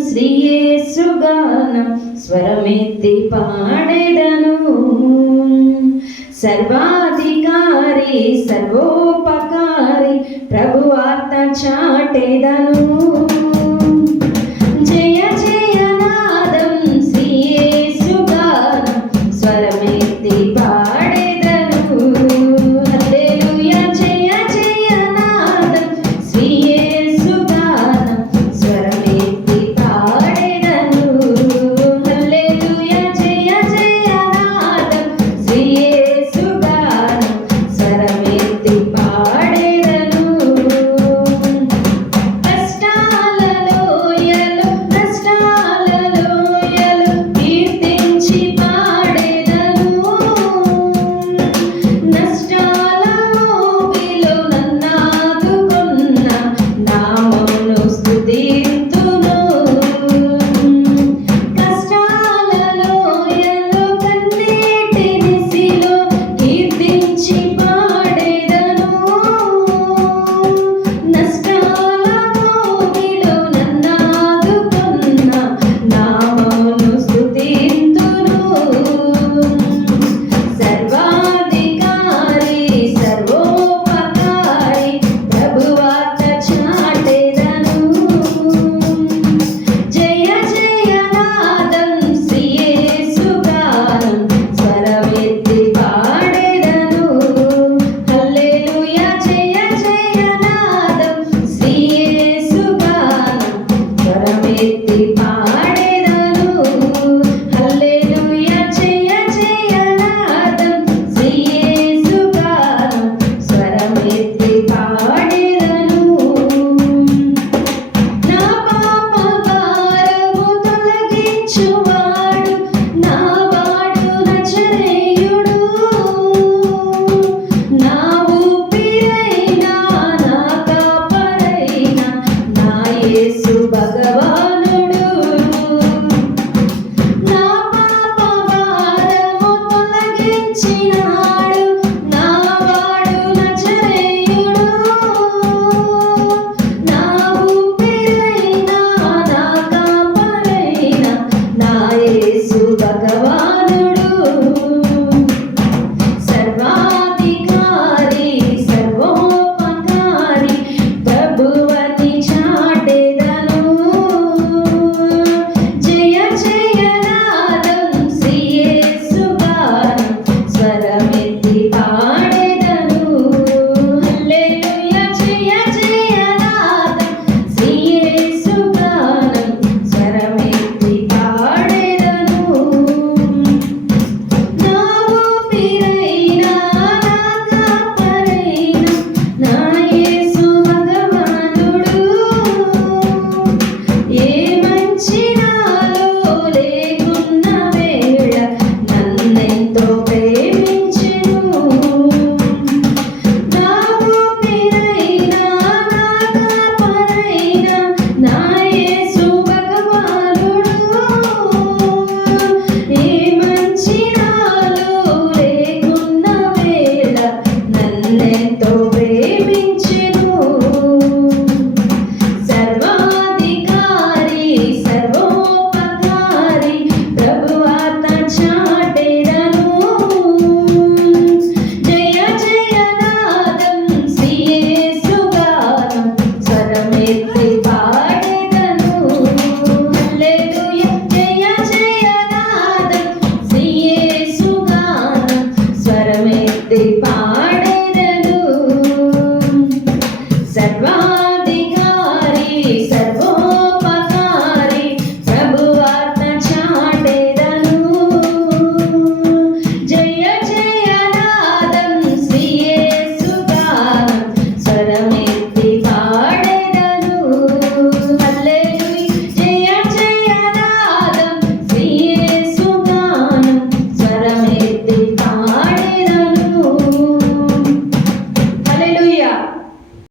శ్రీయేసుగానం స్వరమెత్తి పాడెదను. సర్వాధికారి సర్వోపకారి ప్రభువార్త చాటెదను.